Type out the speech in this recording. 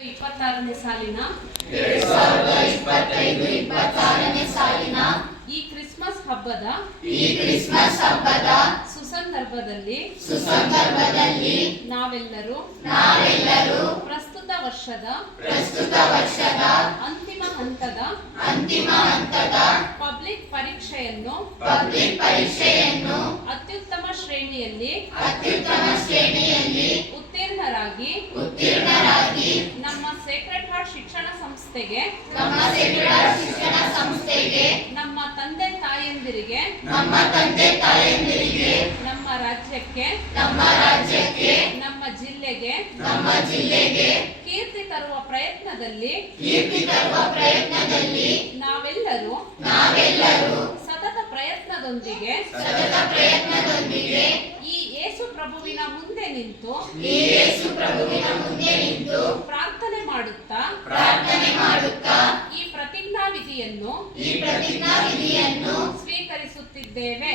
26ನೇ ಸಾಲಿನ 2025-26ನೇ ಸಾಲಿನ ಈ ಕ್ರಿಸ್ಮಸ್ ಹಬ್ಬದ ಸುಸಂದರ್ಭದಲ್ಲಿ ನಾವೆಲ್ಲರೂ ಪ್ರಸ್ತುತ ವರ್ಷದ ಅಂತಿಮ ಹಂತದ ಪಬ್ಲಿಕ್ ಪರೀಕ್ಷೆಯನ್ನು ಅತ್ಯುತ್ತಮ ಶ್ರೇಣಿಯಲ್ಲಿ ಉತ್ತೀರ್ಣರಾಗಿ ನಮ್ಮ ಸೇಕ್ರೆಡ್ ಹಾರ್ಟ್ ಶಿಕ್ಷಣ ಸಂಸ್ಥೆಗೆ ನಮ್ಮ ತಂದೆ ತಾಯಂದಿರಿಗೆ ನಮ್ಮ ರಾಜ್ಯಕ್ಕೆ ನಮ್ಮ ಜಿಲ್ಲೆಗೆ ಕೀರ್ತಿ ತರುವ ಪ್ರಯತ್ನದಲ್ಲಿ ನಾವೆಲ್ಲರೂ ಸತತ ಪ್ರಯತ್ನದೊಂದಿಗೆ ಈ ಯೇಸು ಪ್ರಭುವಿನ ಮುಂದೆ ನಿಂತು ಪ್ರಾರ್ಥನೆ ಮಾಡುತ್ತಾ ಈ ಪ್ರತಿಜ್ಞಾವಿಧಿಯನ್ನು ಸ್ವೀಕರಿಸುತ್ತಿದ್ದೇವೆ